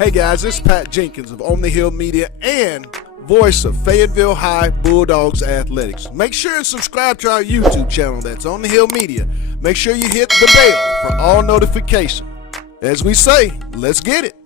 Hey guys, this is Pat Jenkins of On the Hill Media and voice of Fayetteville High Bulldogs Athletics. Make sure and subscribe to our YouTube channel, that's On the Hill Media. Make sure you hit the bell for all notifications. As we say, let's get it.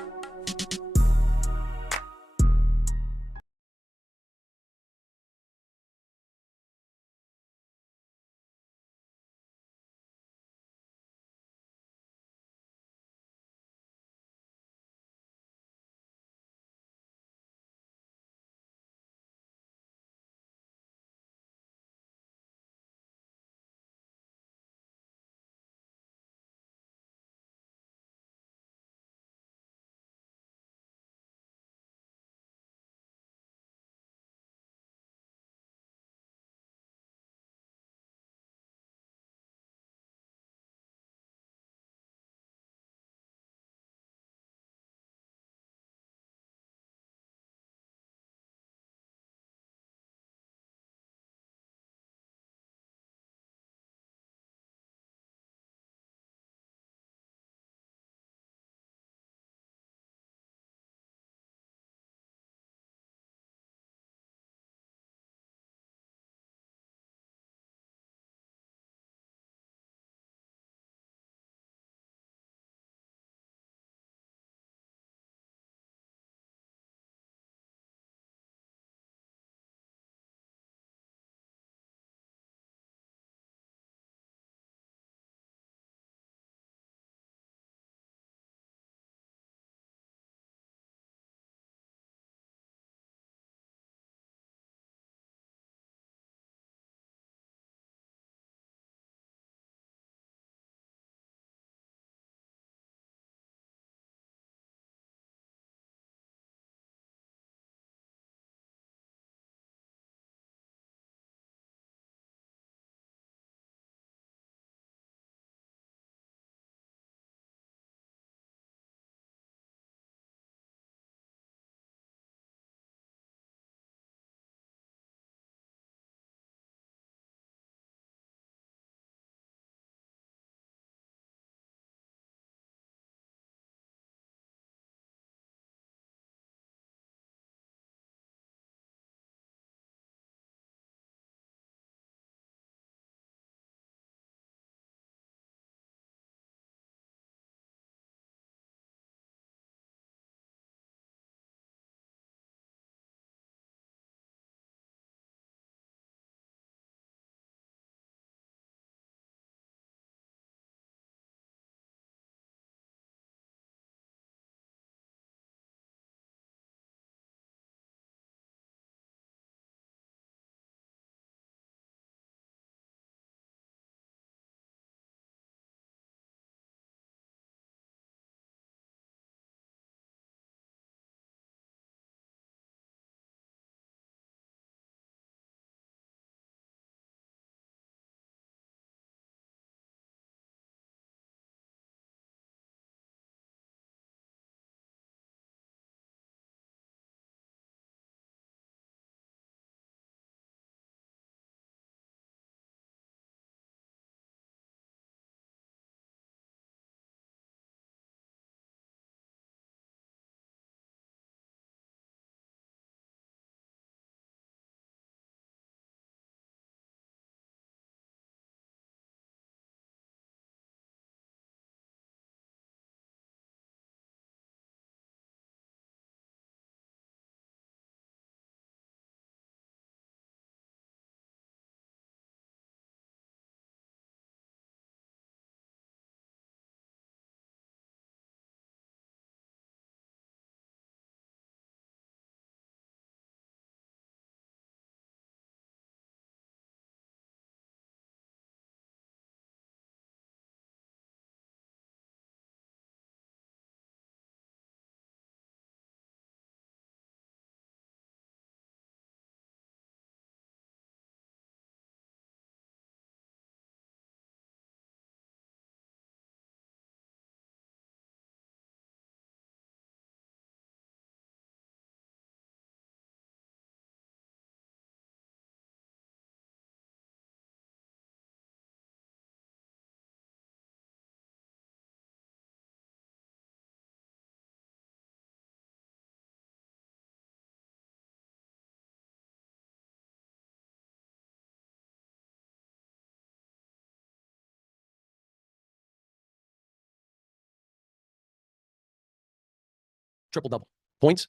triple-double. Points,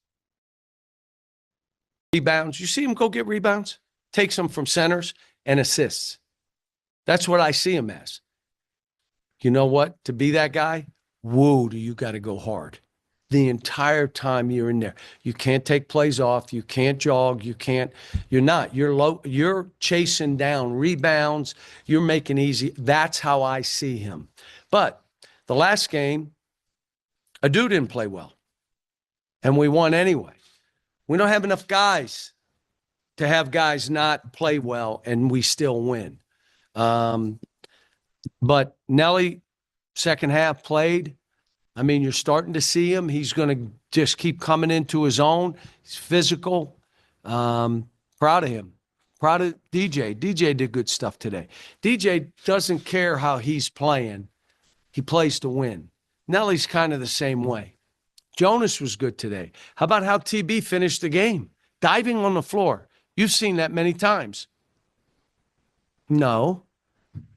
rebounds. You see him go get rebounds? Takes them from centers and assists. That's what I see him as. You know what? To be that guy, whoa, do you got to go hard the entire time you're in there. You can't take plays off. You can't jog. You're not. You're chasing down rebounds. You're making easy. That's how I see him. But the last game, Adu didn't play well. And we won anyway. We don't have enough guys to have guys not play well and we still win. But Nelly, second half played. I mean, you're starting to see him. He's going to just keep coming into his own. He's physical. Proud of him. Proud of DJ. DJ did good stuff today. DJ doesn't care how he's playing. He plays to win. Nelly's kind of the same way. Jonas was good today. How about how TB finished the game? Diving on the floor. You've seen that many times. No.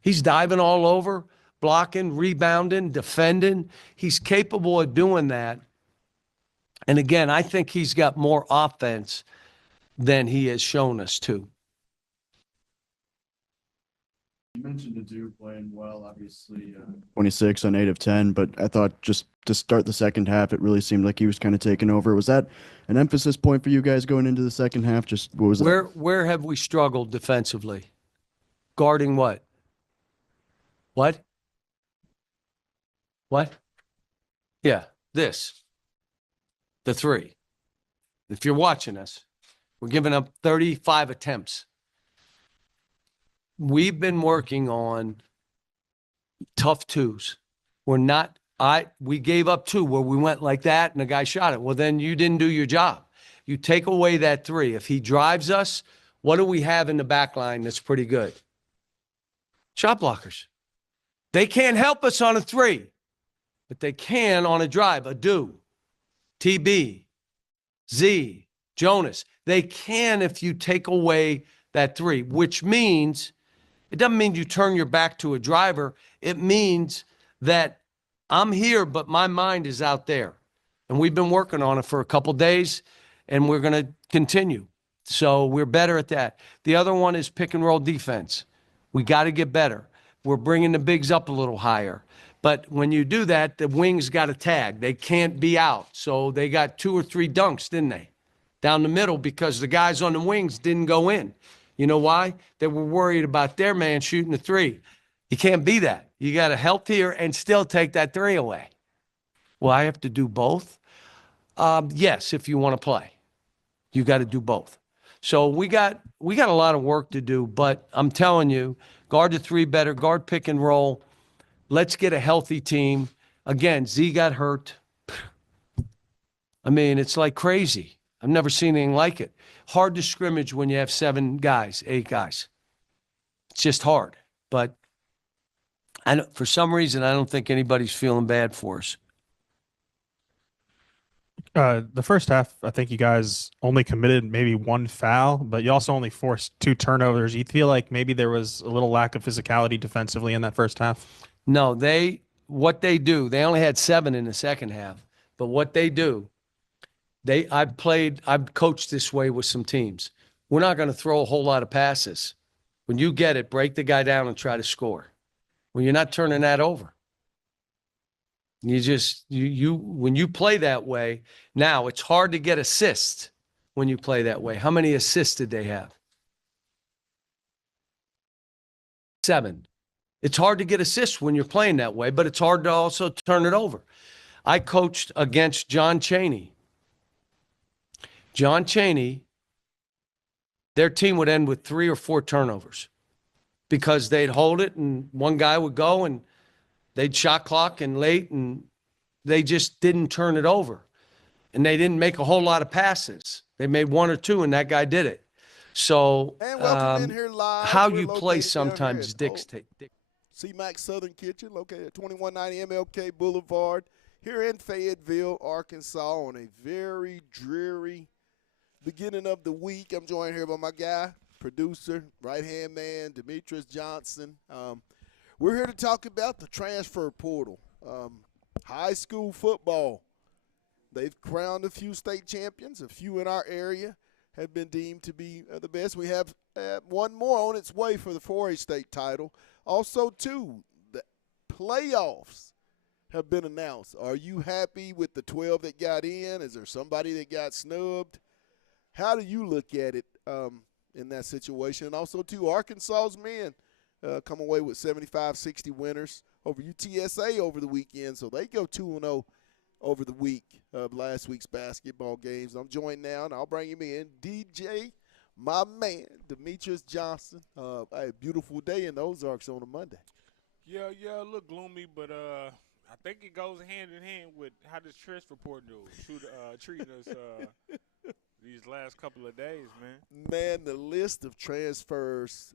He's diving all over, blocking, rebounding, defending. He's capable of doing that. And again, I think he's got more offense than he has shown us to. You mentioned Adu playing well, obviously 26 on 8 of 10, but I thought just to start the second half, it really seemed like he was kind of taking over. Was that an emphasis point for you guys going into the second half? Just what was that? Where have we struggled defensively? Guarding what? What? Yeah, this. The three. If you're watching us, we're giving up 35 attempts. We've been working on tough twos. We gave up two where we went like that and the guy shot it. Well, then you didn't do your job. You take away that three. If he drives us, what do we have in the back line that's pretty good? Shot blockers. They can't help us on a three, but they can on a drive. Adu, TB, Z, Jonas. They can if you take away that three, which means it doesn't mean you turn your back to a driver. It means that I'm here, but my mind is out there. And we've been working on it for a couple days, and we're going to continue. So we're better at that. The other one is pick and roll defense. We got to get better. We're bringing the bigs up a little higher. But when you do that, the wings got a tag. They can't be out. So they got 2 or 3 dunks, didn't they? Down the middle because the guys on the wings didn't go in. You know why? They were worried about their man shooting the three. You can't be that. You got to help here and still take that three away. Well, I have to do both? Yes, if you want to play. You got to do both. So we got a lot of work to do, but I'm telling you, guard the three better, guard pick and roll. Let's get a healthy team. Again, Z got hurt. I mean, it's like crazy. I've never seen anything like it. Hard to scrimmage when you have 7 guys, 8 guys. It's just hard. But for some reason, I don't think anybody's feeling bad for us. The first half, I think you guys only committed maybe 1 foul, but you also only forced 2 turnovers. You feel like maybe there was a little lack of physicality defensively in that first half? No, what they do, they only had 7 in the second half, but what they do, I've coached this way with some teams. We're not going to throw a whole lot of passes. When you get it, break the guy down and try to score. Well, you're not turning that over. When you play that way, now it's hard to get assists when you play that way. How many assists did they have? 7. It's hard to get assists when you're playing that way, but it's hard to also turn it over. I coached against John Chaney. John Chaney, their team would end with 3 or 4 turnovers because they'd hold it and one guy would go and they'd shot clock and late and they just didn't turn it over. And they didn't make a whole lot of passes. They made 1 or 2 and that guy did it. So how you play sometimes dictates. Cmacs Southern Kitchen, located at 2190 MLK Boulevard, here in Fayetteville, Arkansas, on a very dreary beginning of the week. I'm joined here by my guy, producer, right-hand man, Demetrius Johnson. We're here to talk about the transfer portal. High school football They've crowned a few state champions. A few in our area have been deemed to be the best. We have one more on its way for the 4A state title. Also, too, the playoffs have been announced. Are you happy with the 12 that got in? Is there somebody that got snubbed? How do you look at it in that situation? And also, too, Arkansas's men come away with 75-60 winners over UTSA over the weekend. So they go 2-0 over the week of last week's basketball games. I'm joined now, and I'll bring him in, DJ, my man, Demetrius Johnson. A beautiful day in the Ozarks on a Monday. Yeah, a little gloomy, but I think it goes hand in hand with how this transfer portal treating us these last couple of days, man. Man, the list of transfers,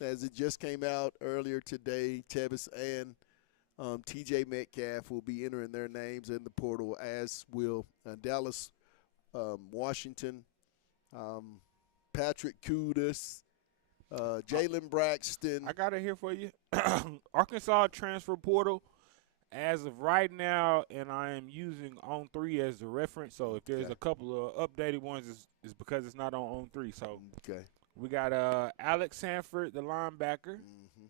as it just came out earlier today, Tevis and TJ Metcalf will be entering their names in the portal, as will Dallas, Washington, Patrick Kudus, Jalen Braxton. I got it here for you. Arkansas transfer portal as of right now, and I am using On3 as the reference. So if there's a couple of updated ones, it's because it's not on On3. So we got Alex Sanford, the linebacker. Mm-hmm.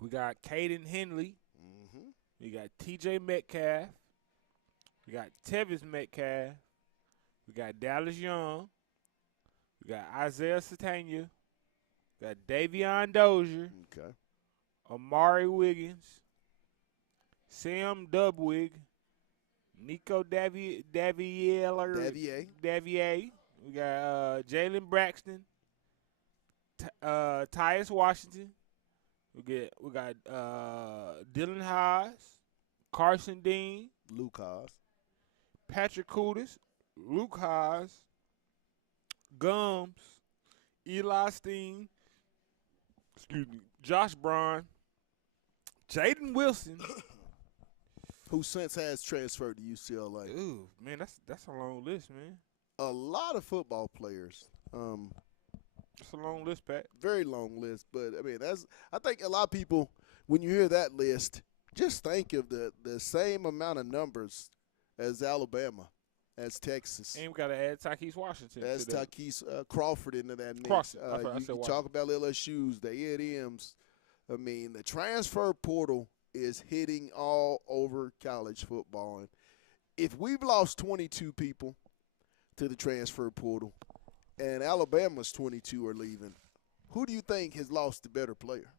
We got Caden Henley. Mm-hmm. We got TJ Metcalf. We got Tevis Metcalf. We got Dallas Young. We got Isaiah Satania. We got Davion Dozier. Okay. Amari Wiggins. Sam Dubwig. Nico Davier. We got Jalen Braxton. Tyus Washington. We got Dylan Haas, Carson Dean, Luke Haas, Patrick Kudus, Luke Haas, Gums, Eli Steen, Josh Braun, Jaden Wilson, who since has transferred to UCLA. Ooh, man, that's a long list, man. A lot of football players. It's a long list, Pat. Very long list, but I mean, I think a lot of people, when you hear that list, just think of the same amount of numbers as Alabama, as Texas. And we got to add Tykees Washington. As Tykees Crawford into that mix. You talk about LSU's, the EDMs. I mean, the transfer portal is hitting all over college football. And if we've lost 22 people to the transfer portal, and Alabama's 22 are leaving, who do you think has lost the better player?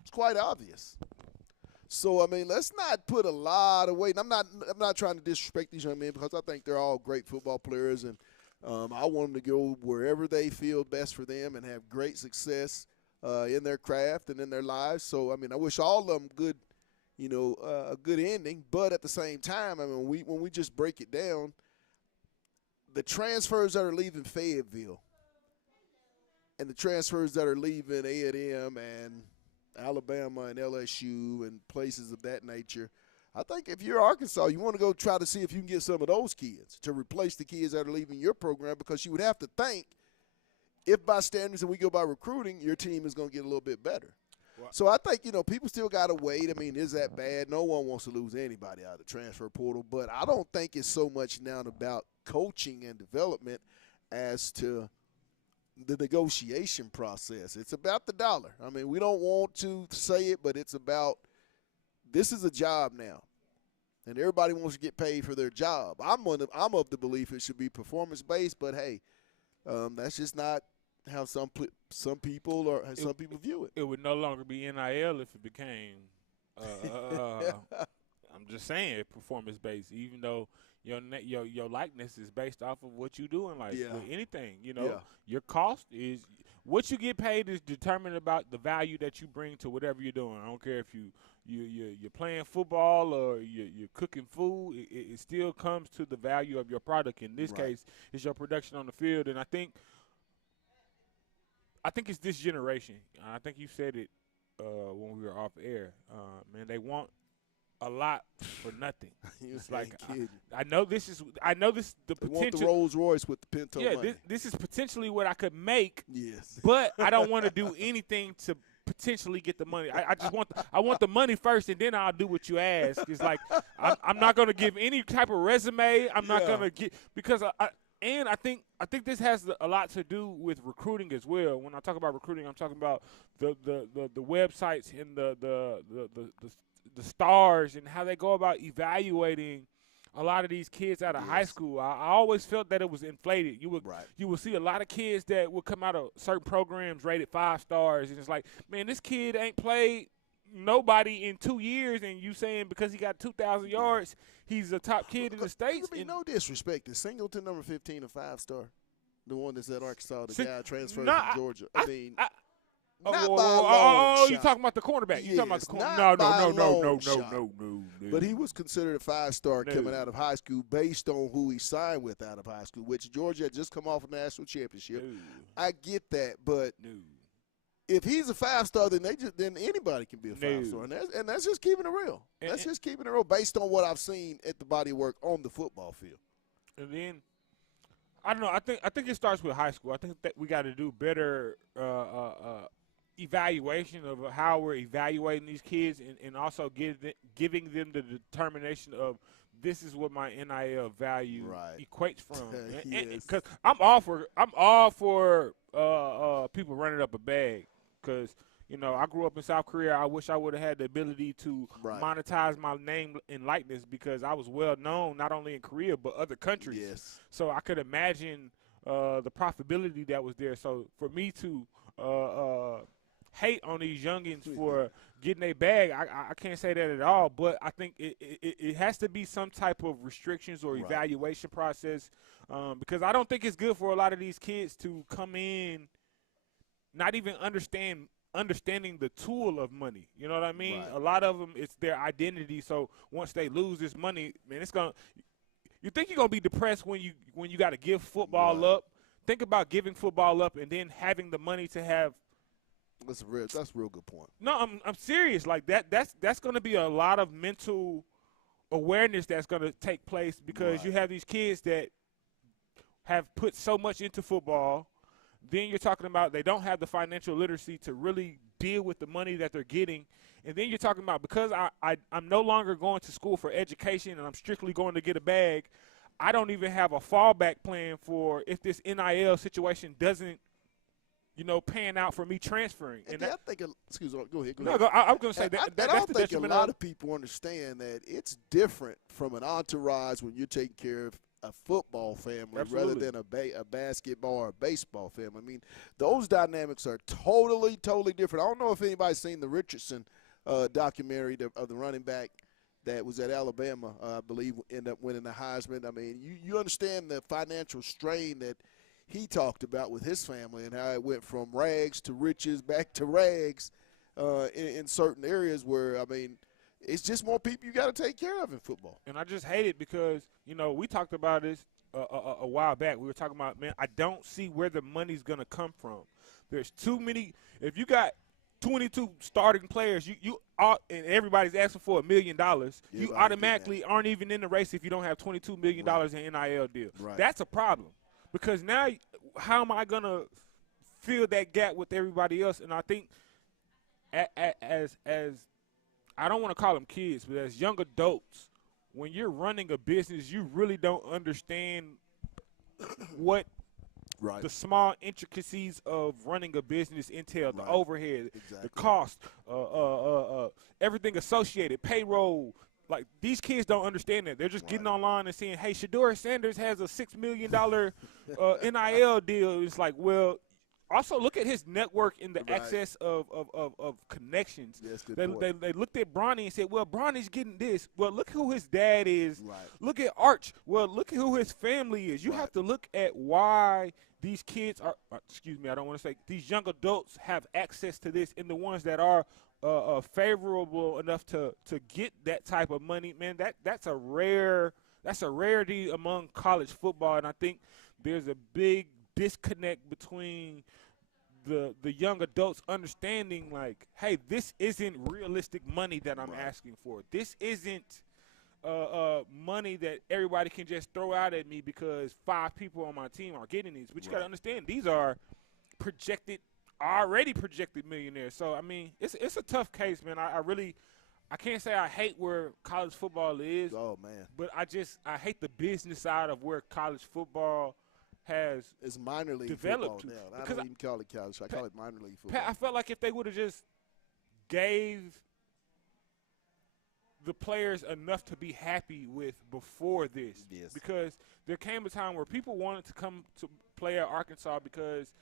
It's quite obvious. So, I mean, let's not put a lot of weight. I'm not trying to disrespect these young men because I think they're all great football players, and I want them to go wherever they feel best for them and have great success in their craft and in their lives. So, I mean, I wish all of them good, a good ending. But at the same time, I mean, when we just break it down, the transfers that are leaving Fayetteville and the transfers that are leaving A&M and Alabama and LSU and places of that nature, I think if you're Arkansas, you want to go try to see if you can get some of those kids to replace the kids that are leaving your program, because you would have to think, if by standards and we go by recruiting, your team is going to get a little bit better. What? So I think, people still got to wait. I mean, is that bad? No one wants to lose anybody out of the transfer portal, but I don't think it's so much now about coaching and development as to the negotiation process. It's about the dollar. I mean, we don't want to say it, but it's about, this is a job now, and everybody wants to get paid for their job. I'm of the belief it should be performance-based, but hey, that's just not how some people view it. It would no longer be NIL if it became I'm just saying performance-based, even though your likeness is based off of what you do in life. Yeah. With anything, your cost is what you get paid is determined about the value that you bring to whatever you're doing. I don't care if you're playing football or you're cooking food. It still comes to the value of your product. In this case, it's your production on the field. And I think it's this generation. I think you said it when we were off air. Man, they want a lot for nothing. It's like I know this is the potential. Want the Rolls Royce with the Pinto money. This is potentially what I could make. Yes, but I don't want to do anything potentially get the money. I just want the money first, and then I'll do what you ask. It's like I'm not going to give any type of resume. I'm not going to get because I think this has a lot to do with recruiting as well. When I talk about recruiting, I'm talking about the websites and the stars and how they go about evaluating a lot of these kids out of high school. I always felt that it was inflated. You would see a lot of kids that would come out of certain programs rated 5 stars, and it's like, man, this kid ain't played nobody in 2 years, and you saying because he got 2,000 yards, he's a top kid in the States. No disrespect. Is Singleton number 15 a 5-star? The one that's at Arkansas, the guy transferred from Georgia. You talking about the cornerback? You talking about the cornerback? No. But he was considered a 5-star coming out of high school based on who he signed with out of high school, which Georgia had just come off a national championship. I get that, but if he's a 5-star, then anybody can be a 5-star, and that's just keeping it real. That's just keeping it real based on what I've seen at the body work on the football field. And then I don't know. I think it starts with high school. I think that we got to do better evaluation of how we're evaluating these kids, and also giving them the determination of this is what my NIL value equates from. Because I'm all for people running up a bag. Because I grew up in South Korea. I wish I would have had the ability to monetize my name and likeness because I was well known not only in Korea but other countries. Yes. So I could imagine the profitability that was there. So for me to hate on these youngins for getting a bag, I can't say that at all. But I think it has to be some type of restrictions or evaluation process because I don't think it's good for a lot of these kids to come in not even understanding the tool of money. You know what I mean? A lot of them, it's their identity. So once they lose this money, man, you think you're going to be depressed when you got to give football up. Think about giving football up and then having the money to have. That's a real good point. No, I'm serious. Like that's going to be a lot of mental awareness that's going to take place because you have these kids that have put so much into football. Then you're talking about they don't have the financial literacy to really deal with the money that they're getting. And then you're talking about because I'm no longer going to school for education and I'm strictly going to get a bag, I don't even have a fallback plan for if this NIL situation doesn't, pan out for me transferring. And I think excuse me, go ahead. No, I'm going to say that's the I think detriment. A lot of people understand that it's different from an entourage when you're taking care of a football family rather than a basketball or a baseball family. I mean, those dynamics are totally, totally different. I don't know if anybody's seen the Richardson documentary of the running back that was at Alabama, I believe, ended up winning the Heisman. I mean, you understand the financial strain that he talked about with his family and how it went from rags to riches back to rags in certain areas where, I mean, it's just more people you got to take care of in football. And I just hate it because, we talked about this a while back. We were talking about, man, I don't see where the money's going to come from. There's too many. If you got 22 starting players, and everybody's asking for $1 million, you automatically aren't even in the race if you don't have $22 million in NIL deal. Right. That's a problem because now how am I going to fill that gap with everybody else? And I think as I don't want to call them kids, but as young adults, when you're running a business, you really don't understand what the small intricacies of running a business entail, the overhead, the cost, everything associated, payroll. Like, these kids don't understand that. They're just getting online and saying, hey, Shador Sanders has a $6 million NIL deal. It's like, well, also look at his network in the excess of connections. Yes, they looked at Bronny and said, well, Bronny's getting this. Well, look who his dad is. Right. Look at Arch. Well, look at who his family is. You have to look at why these kids are, I don't want to say, these young adults have access to this, and the ones that are favorable enough to get that type of money, man, that's a rarity among college football. And I think there's a big disconnect between the young adults understanding, like, hey, this isn't realistic money that I'm asking for. This isn't money that everybody can just throw out at me because 5 people on my team are getting these. But you got to understand, these are projected already projected millionaires. So I mean, it's a tough case, man. I can't say I hate where college football is. Oh man, but I hate the business side of where college football has it's minor league developed football now. I because don't even call it college. I call it minor league football. I felt like if they would have just gave the players enough to be happy with before this, Yes. because there came a time where people wanted to come to play at Arkansas because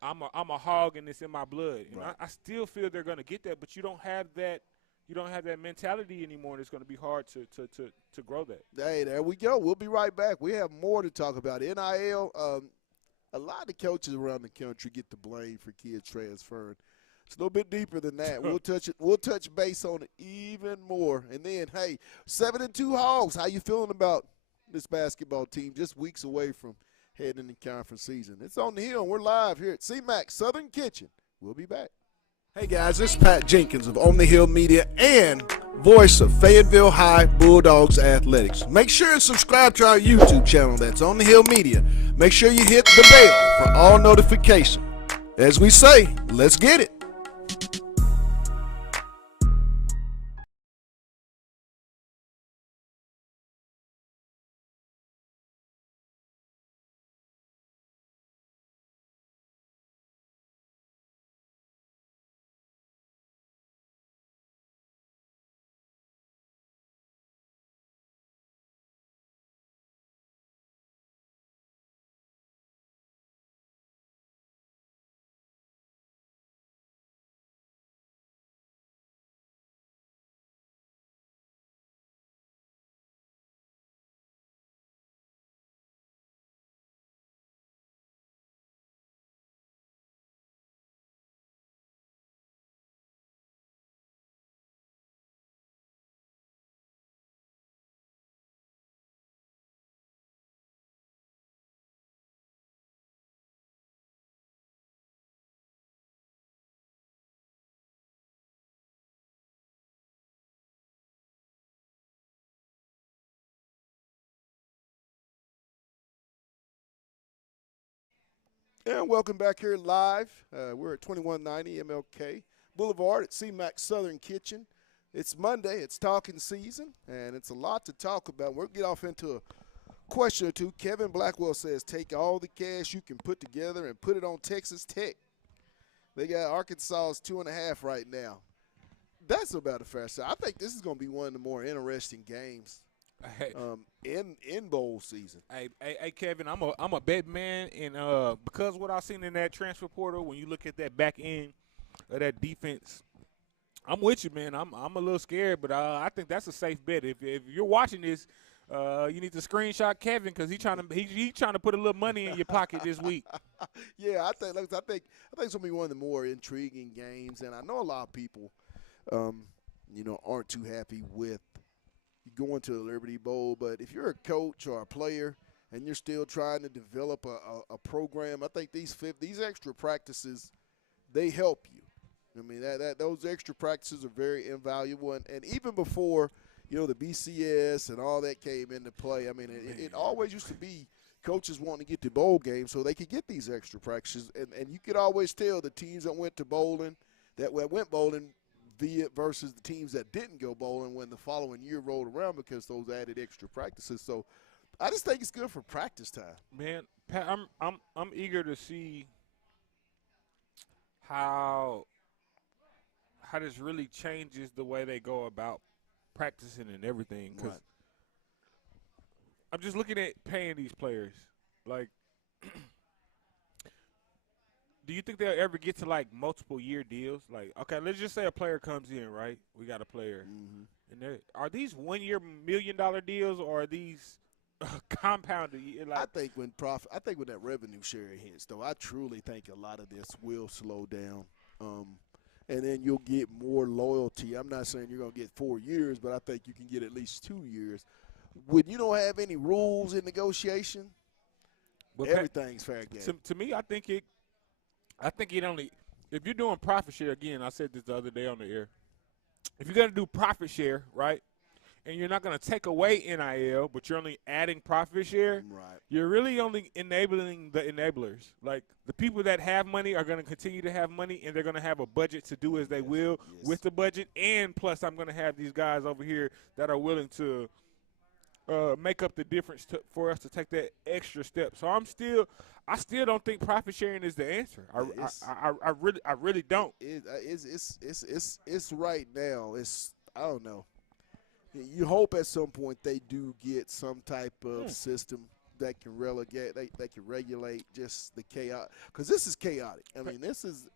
I'm a hog and it's in my blood, and Right. I still feel they're going to get that, but you don't have that. You don't have that mentality anymore, and it's going to be hard to grow that. Hey, there we go. We'll be right back. We have more to talk about. NIL, a lot of coaches around the country get the blame for kids transferring. It's a little bit deeper than that. We'll touch base on it even more. And then, hey, 7-2 Hogs. How you feeling about this basketball team just weeks away from heading into conference season? It's on the hill. We're live here at Cmacs Southern Kitchen. We'll be back. Hey guys, this is Pat Jenkins of On the Hill Media and voice of Fayetteville High Bulldogs Athletics. Make sure and subscribe to our YouTube channel. That's On the Hill Media. Make sure you hit the bell for all notifications. As we say, let's get it. And welcome back here live. We're at 2190 MLK Boulevard at Cmacs Southern Kitchen. It's Monday. It's talking season, and it's a lot to talk about. We'll get off into a question or two. Kevin Blackwell says, take all the cash you can put together and put it on Texas Tech. They got Arkansas's 2.5 right now. That's about a fair shot. I think this is going to be one of the more interesting games in bowl season. Hey, Kevin, I'm a bet man, and because what I've seen in that transfer portal, when you look at that back end of that defense, I'm with you, man. I'm a little scared, but I think that's a safe bet. If you're watching this, you need to screenshot Kevin because he's trying to put a little money in your pocket this week. Yeah, I think it's gonna be one of the more intriguing games, and I know a lot of people, aren't too happy with going to the Liberty Bowl. But if you're a coach or a player and you're still trying to develop a program, I think these extra practices, they help you. I mean, those extra practices are very invaluable, and even before the BCS and all that came into play. I mean, it always used to be coaches wanting to get to bowl games so they could get these extra practices, and you could always tell the teams that went bowling versus the teams that didn't go bowling when the following year rolled around because those added extra practices. So I just think it's good for practice time. Man, Pat, I'm eager to see how this really changes the way they go about practicing and everything. 'Cause Right. I'm just looking at paying these players. Like, do you think they'll ever get to like multiple year deals? Like, okay, let's just say a player comes in, right? We got a player, and are these 1 year $1 million deals, or are these compounded? Like, I think when that revenue share hits, though, I truly think a lot of this will slow down. And then you'll get more loyalty. I'm not saying you're going to get 4 years, but I think you can get at least 2 years. When you don't have any rules in negotiation, everything's fair game. To me, I think it only – if you're doing profit share, again, I said this the other day on the air. If you're going to do profit share, right, and you're not going to take away NIL, but you're only adding profit share, Right. you're really only enabling the enablers. Like, the people that have money are going to continue to have money, and they're going to have a budget to do as they will with the budget. And plus, I'm going to have these guys over here that are willing to make up the difference for us to take that extra step. So I still don't think profit sharing is the answer. I really don't. It's right now. I don't know. You hope at some point they do get some type of system that can regulate just the chaos, because this is chaotic. I mean, this is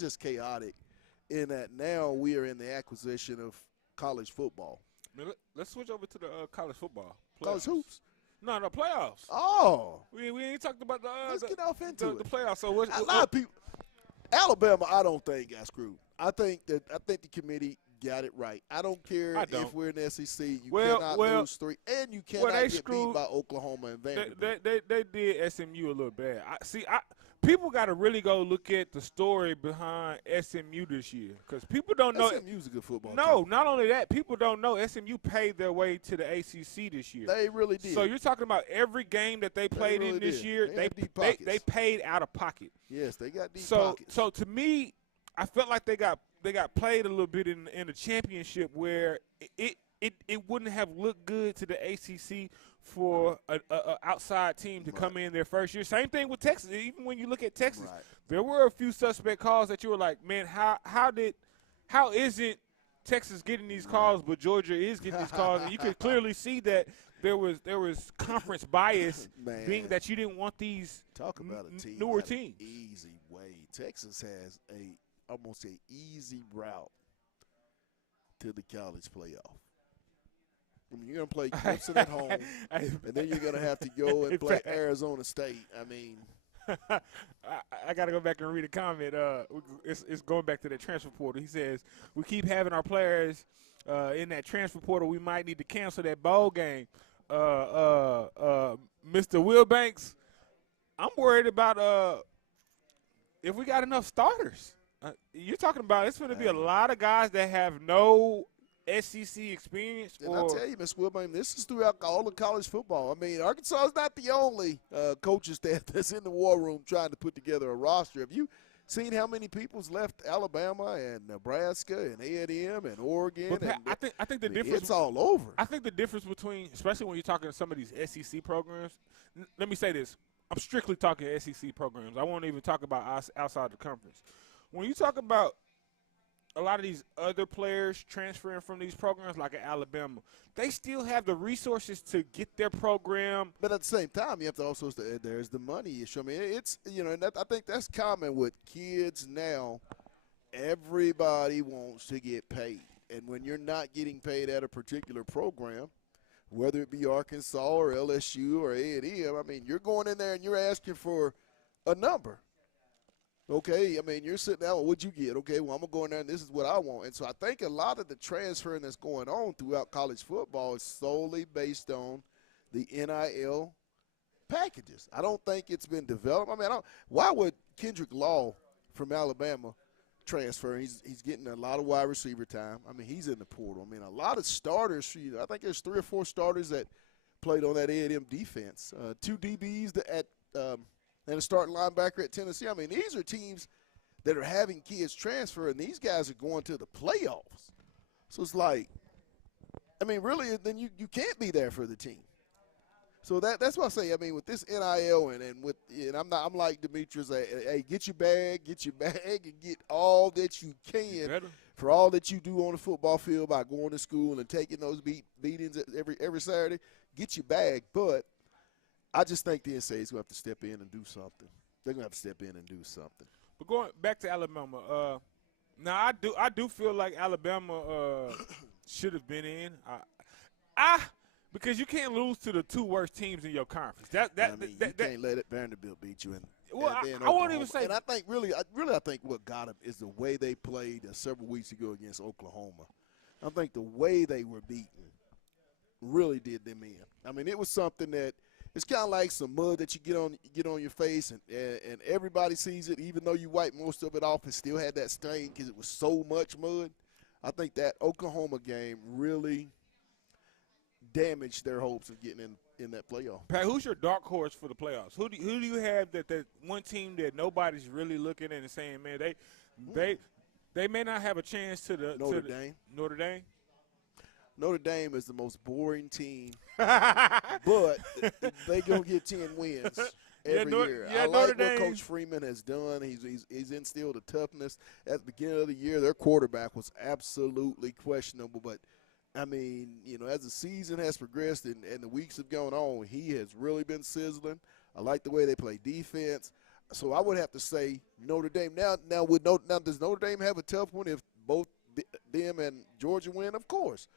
just chaotic in that now we are in the acquisition of college football. Let's switch over to the college football. Playoffs. College hoops? No, the playoffs. Oh. We ain't talked about the let's get off into the playoffs. So what, a lot of people, Alabama, I don't think got screwed. I think the committee got it right. I don't care if we're in the SEC. You cannot lose 3, and you cannot get beat by Oklahoma and Vanderbilt. They did SMU a little bad. People got to really go look at the story behind SMU this year, because people don't know. SMU's a good football team. Not only that, people don't know SMU paid their way to the ACC this year. They really did. So you're talking about every game that they played in this year, they paid out of pocket. Yes, they got deep pockets. So to me, I felt like they got played a little bit in the championship, where it wouldn't have looked good to the ACC for an outside team to come in their first year. Same thing with Texas. Even when you look at Texas, there were a few suspect calls that you were like, man, how isn't Texas getting these calls, but Georgia is getting these calls? And you could clearly see that there was conference bias, being that you didn't want these newer teams. Easy way. Texas has almost an easy route to the college playoff. I mean, you're going to play Clemson at home, and then you're going to have to go and play Arizona State. I mean, I got to go back and read a comment. It's going back to the transfer portal. He says, we keep having our players in that transfer portal. We might need to cancel that bowl game. Mr. Will Banks, I'm worried about if we got enough starters. You're talking about it's going to be a lot of guys that have no SEC experience. And I'll tell you, Ms. Wilbur, this is throughout all of college football. I mean, Arkansas is not the only coaching staff that's in the war room trying to put together a roster. Have you seen how many people's left Alabama and Nebraska and A&M and Oregon? But I think the difference – it's all over. I think the difference between – especially when you're talking to some of these SEC programs – let me say this. I'm strictly talking SEC programs. I won't even talk about outside the conference. When you talk about a lot of these other players transferring from these programs, like at Alabama, they still have the resources to get their program. But at the same time, you have to also – there's the money issue. I mean, it's – and I think that's common with kids now. Everybody wants to get paid. And when you're not getting paid at a particular program, whether it be Arkansas or LSU or A&M, I mean, you're going in there and you're asking for a number. Okay, I mean, you're sitting down, well, what'd you get? Okay, well, I'm going to go in there and this is what I want. And so I think a lot of the transferring that's going on throughout college football is solely based on the NIL packages. I don't think it's been developed. I mean, why would Kendrick Law from Alabama transfer? He's getting a lot of wide receiver time. I mean, he's in the portal. I mean, a lot of starters. I think there's 3 or 4 starters that played on that A&M defense. 2 DBs and a starting linebacker at Tennessee. I mean, these are teams that are having kids transfer, and these guys are going to the playoffs. So it's like, I mean, really, then you can't be there for the team. So that's what I say. I mean, with this NIL and I'm like Demetrius. Hey, get your bag, and get all that you can for all that you do on the football field by going to school and taking those beatings every Saturday. Get your bag, but I just think the NCAA is going to have to step in and do something. They're going to have to step in and do something. But going back to Alabama, now I do feel like Alabama should have been in. Because you can't lose to the 2 worst teams in your conference. You can't let Vanderbilt beat you. I won't even say. And I think I think what got them is the way they played several weeks ago against Oklahoma. I think the way they were beaten really did them in. I mean, it was something that. It's kind of like some mud that you get on your face, and everybody sees it. Even though you wipe most of it off, it still had that stain because it was so much mud. I think that Oklahoma game really damage their hopes of getting in that playoff. Pat, who's your dark horse for the playoffs? Who do you have that one team that nobody's really looking at and saying, man, they may not have a chance to the Notre Dame. Notre Dame. Notre Dame is the most boring team, but they gonna get 10 wins every year. I like what Coach Freeman has done. He's instilled a toughness. At the beginning of the year, their quarterback was absolutely questionable, but I mean, as the season has progressed and the weeks have gone on, he has really been sizzling. I like the way they play defense. So I would have to say Notre Dame. Now does Notre Dame have a tough one if both them and Georgia win? Of course.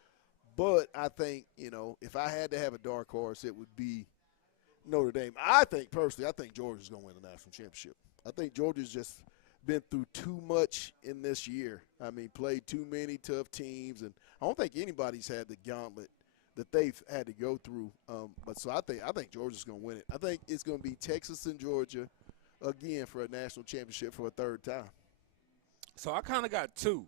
But I think, if I had to have a dark horse, it would be Notre Dame. I think Georgia's going to win the national championship. I think Georgia's just been through too much in this year. I mean, played too many tough teams, and I don't think anybody's had the gauntlet that they've had to go through. So I think Georgia's going to win it. I think it's going to be Texas and Georgia again for a national championship for a third time. So I kind of got two.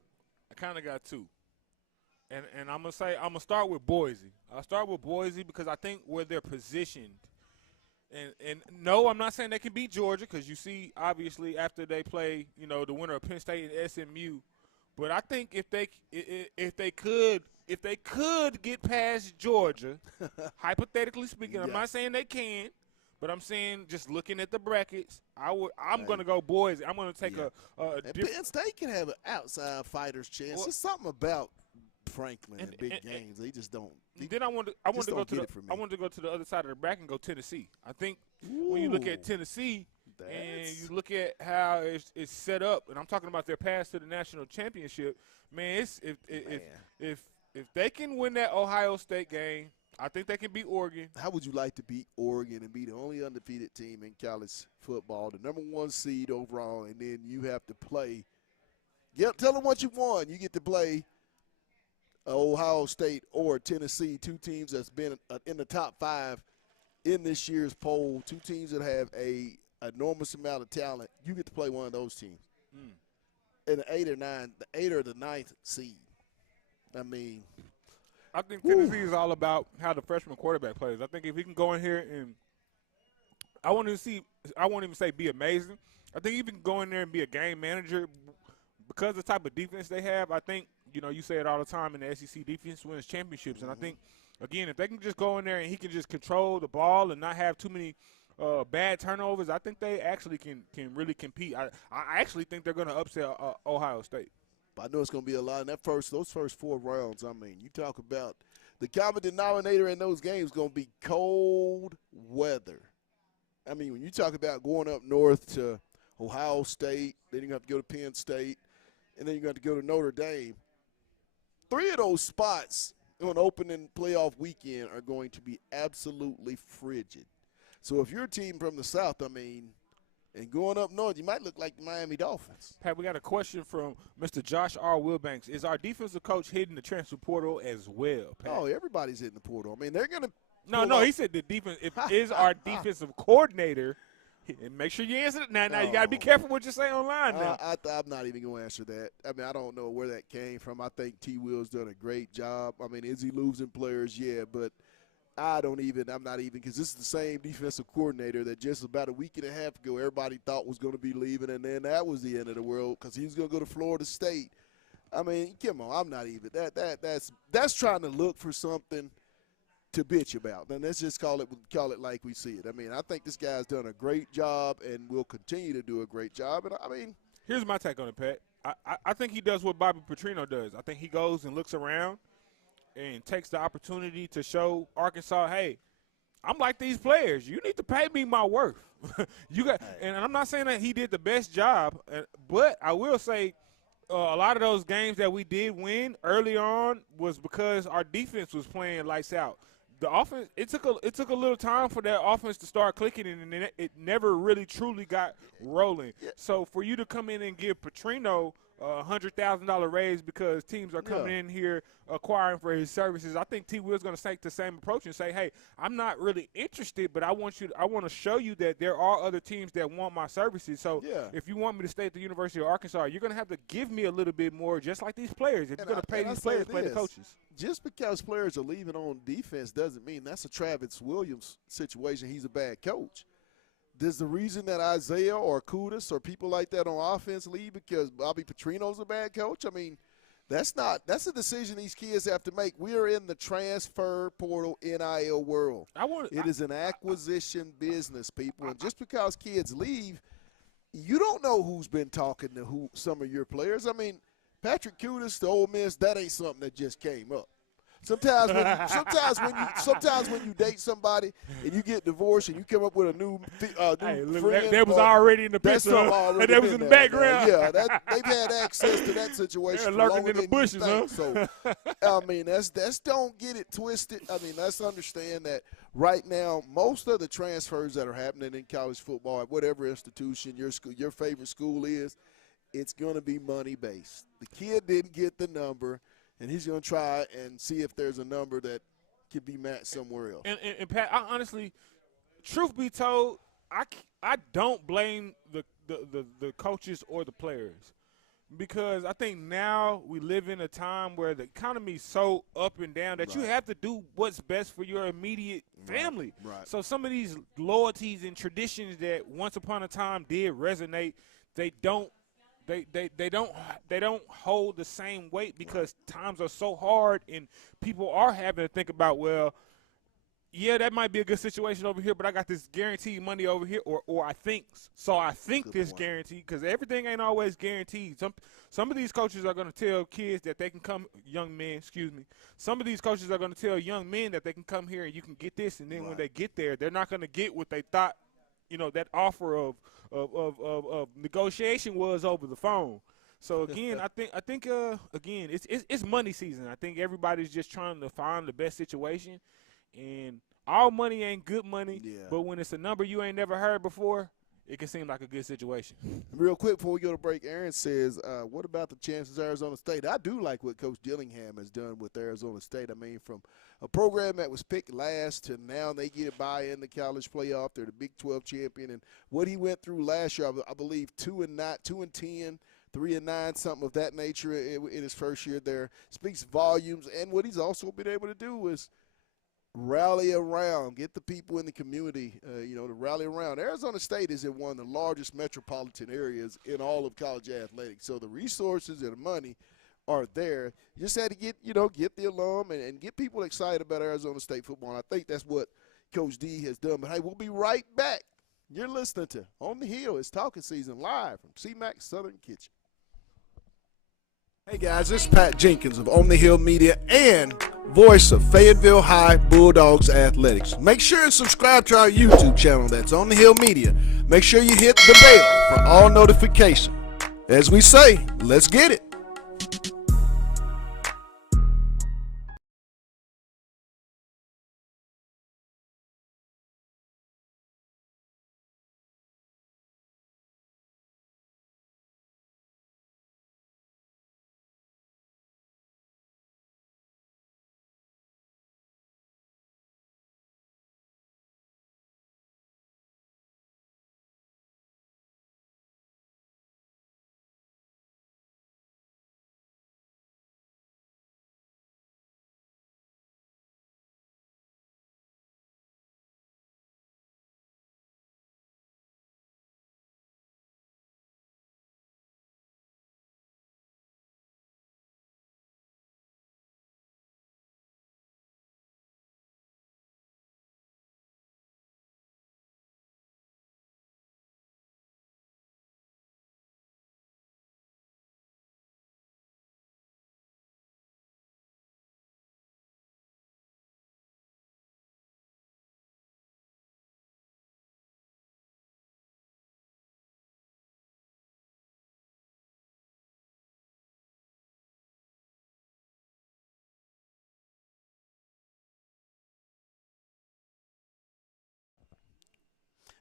And I'm gonna start with Boise. I'll start with Boise because I think where they're positioned. And no, I'm not saying they can beat Georgia because you see, obviously, after they play, the winner of Penn State and SMU. But I think if they could get past Georgia, hypothetically speaking, I'm not saying they can, but I'm saying just looking at the brackets, I'm going to go Boise. I'm going to take a Penn State can have an outside fighter's chance. There's something about Franklin in big games. They just don't. Then I wanted to go to the other side of the bracket and go Tennessee. I think when you look at Tennessee and you look at how it's set up, and I'm talking about their path to the national championship, man, if they can win that Ohio State game, I think they can beat Oregon. How would you like to beat Oregon and be the only undefeated team in college football, the number 1 seed overall, and then you have to play? Tell them what you won. You get to play Ohio State or Tennessee, 2 teams that's been in the top 5 in this year's poll, 2 teams that have a enormous amount of talent. You get to play one of those teams. In the 8 or the 9th seed. I mean, I think Tennessee is all about how the freshman quarterback plays. I think if he can go in here and I won't even say be amazing. I think he can go in there and be a game manager because of the type of defense they have. I think, you say it all the time in the SEC, defense wins championships. And I think, again, if they can just go in there and he can just control the ball and not have too many bad turnovers, I think they actually can really compete. I actually think they're going to upset Ohio State. I know it's going to be a lot in those first 4 rounds. I mean, you talk about the common denominator in those games going to be cold weather. I mean, when you talk about going up north to Ohio State, then you're going to have to go to Penn State, and then you're going to have to go to Notre Dame. 3 of those spots on opening playoff weekend are going to be absolutely frigid. So if you're a team from the South, I mean, and going up north, you might look like the Miami Dolphins. Pat, we got a question from Mr. Josh R. Wilbanks. Is our defensive coach hitting the transfer portal as well, Pat? Oh, everybody's hitting the portal. I mean, they're going to – No, he said the defense – is our defensive coordinator – and make sure you answer it. Now you got to be careful what you say online now. I'm not even going to answer that. I mean, I don't know where that came from. I think T. Will's done a great job. I mean, is he losing players? Yeah, but I'm not even because this is the same defensive coordinator that just about a week and a half ago everybody thought was going to be leaving, and then that was the end of the world because he was going to go to Florida State. I mean, come on, I'm not even. That's trying to look for something to bitch about. Then let's just call it like we see it. I mean, I think this guy's done a great job and will continue to do a great job. And I mean, here's my take on it, Pat. I think he does what Bobby Petrino does. I think he goes and looks around and takes the opportunity to show Arkansas, hey, I'm like these players. You need to pay me my worth. And I'm not saying that he did the best job, but I will say a lot of those games that we did win early on was because our defense was playing lights out. The offense, it took a little time for that offense to start clicking, and it never really truly got rolling. So for you to come in and give Petrino $100,000 raise because teams are coming in here acquiring for his services. I think T. Will's going to take the same approach and say, hey, I'm not really interested, but I want to show you that there are other teams that want my services. So if you want me to stay at the University of Arkansas, you're going to have to give me a little bit more, just like these players. If you're going to pay these players, pay the coaches. Just because players are leaving on defense doesn't mean that's a Travis Williams situation. He's a bad coach. There's the reason that Isaiah or Kudus or people like that on offense leave because Bobby Petrino's a bad coach. I mean, that's a decision these kids have to make. We are in the transfer portal NIL world. It is an acquisition business, people. And just because kids leave, you don't know who's been talking to some of your players. I mean, Patrick Kudus to Ole Miss, that ain't something that just came up. Sometimes when you date somebody and you get divorced and you come up with a new friend, that was already in the picture. That was in the background. Yeah, they've had access to that situation. They're lurking in the bushes, huh? So, I mean, that's don't get it twisted. I mean, let's understand that right now, most of the transfers that are happening in college football at whatever institution your favorite school is, it's going to be money based. The kid didn't get the number. And he's going to try and see if there's a number that could be matched somewhere else. And Pat, I honestly, truth be told, I don't blame the coaches or the players because I think now we live in a time where the economy is so up and down that you have to do what's best for your immediate family. Right. So some of these loyalties and traditions that once upon a time did resonate, they don't hold the same weight because times are so hard and people are having to think about, well, yeah, that might be a good situation over here, but I got this guaranteed money over here, or I think this guaranteed because everything ain't always guaranteed. Some of these coaches are going to tell kids that they can come, young men, some of these coaches are going to tell young men that they can come here and you can get this, and then when they get there, they're not going to get what they thought, that offer of negotiation was over the phone. So again, I think again it's money season. I think everybody's just trying to find the best situation, and all money ain't good money. Yeah. But when it's a number you ain't never heard before, it can seem like a good situation. Real quick before we go to break, Aaron says, what about the chances of Arizona State? I do like what Coach Dillingham has done with Arizona State. I mean, from a program that was picked last to now they get by in the college playoff. They're the Big 12 champion. And what he went through last year, I believe 2-10, 3-9, something of that nature in his first year there, speaks volumes. And what he's also been able to do is rally around, get the people in the community, to rally around. Arizona State is in one of the largest metropolitan areas in all of college athletics. So the resources and the money are there. You just had to get the alum and get people excited about Arizona State football. And I think that's what Coach D has done. But, hey, we'll be right back. You're listening to On the Hill. It's Talking Season live from Cmacs Southern Kitchen. Hey, guys, this is Pat Jenkins of On the Hill Media and voice of Fayetteville High Bulldogs Athletics. Make sure and subscribe to our YouTube channel. That's On the Hill Media. Make sure you hit the bell for all notifications. As we say, let's get it.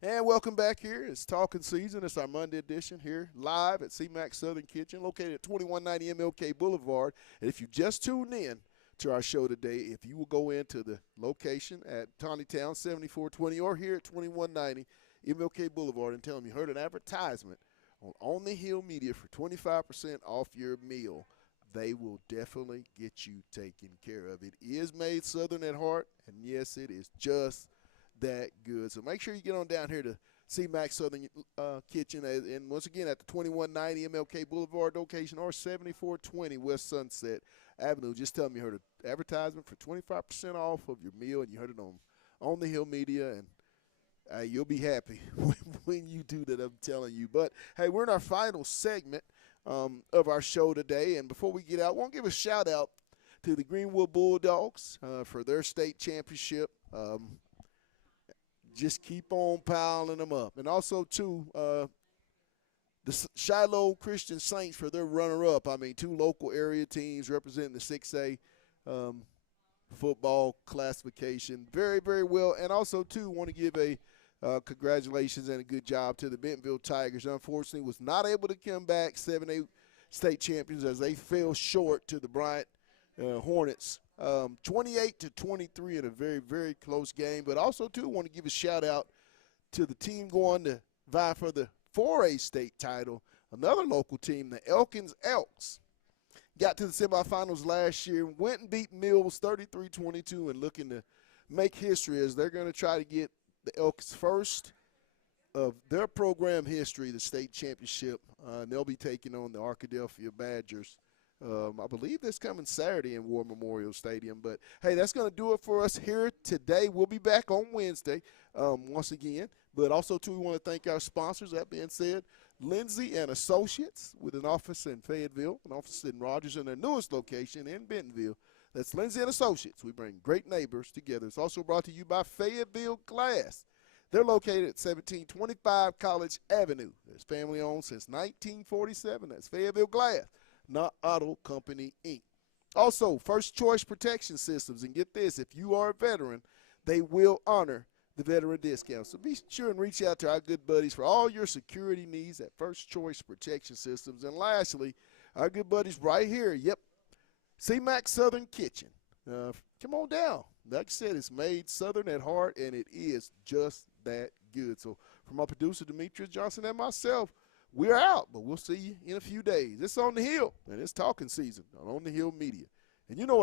And welcome back here. It's Talking Season. It's our Monday edition here live at Cmacs Southern Kitchen, located at 2190 MLK Boulevard. And if you just tuned in to our show today, if you will go into the location at Town 7420 or here at 2190 MLK Boulevard and tell them you heard an advertisement on the Hill Media for 25% off your meal, they will definitely get you taken care of. It is made Southern at heart, and yes, it is just that good. So make sure you get on down here to Cmacs Southern Kitchen, and once again at the 2190 MLK Boulevard location or 7420 West Sunset Avenue. Just tell them you heard an advertisement for 25% off of your meal, and you heard it on the Hill Media, and you'll be happy when you do that, I'm telling you. But, hey, we're in our final segment of our show today, and before we get out, I want to give a shout-out to the Greenwood Bulldogs for their state championship. Just keep on piling them up. And also, too, the Shiloh Christian Saints for their runner-up. I mean, two local area teams representing the 6A football classification very, very well. And also, too, want to give a congratulations and a good job to the Bentonville Tigers. Unfortunately, was not able to come back 7A state champions as they fell short to the Bryant Hornets. 28-23 in a very, very close game. But also, too, want to give a shout-out to the team going to vie for the 4A state title, another local team, the Elkins Elks. Got to the semifinals last year, went and beat Mills 33-22 and looking to make history as they're going to try to get the Elks first of their program history, the state championship. And they'll be taking on the Arkadelphia Badgers. I believe that's coming Saturday in War Memorial Stadium. But, hey, that's going to do it for us here today. We'll be back on Wednesday once again. But also, too, we want to thank our sponsors. That being said, Lindsay and Associates with an office in Fayetteville, an office in Rogers, and their newest location in Bentonville. That's Lindsay and Associates. We bring great neighbors together. It's also brought to you by Fayetteville Glass. They're located at 1725 College Avenue. It's family-owned since 1947. That's Fayetteville Glass, not Auto Company, Inc. Also, First Choice Protection Systems. And get this, if you are a veteran, they will honor the veteran discount. So be sure and reach out to our good buddies for all your security needs at First Choice Protection Systems. And lastly, our good buddies right here, Cmacs Southern Kitchen. Come on down. Like I said, it's made Southern at heart, and it is just that good. So from our producer, Demetrius Johnson, and myself, we're out, but we'll see you in a few days. It's On the Hill, and it's talking season on the Hill Media. And you know what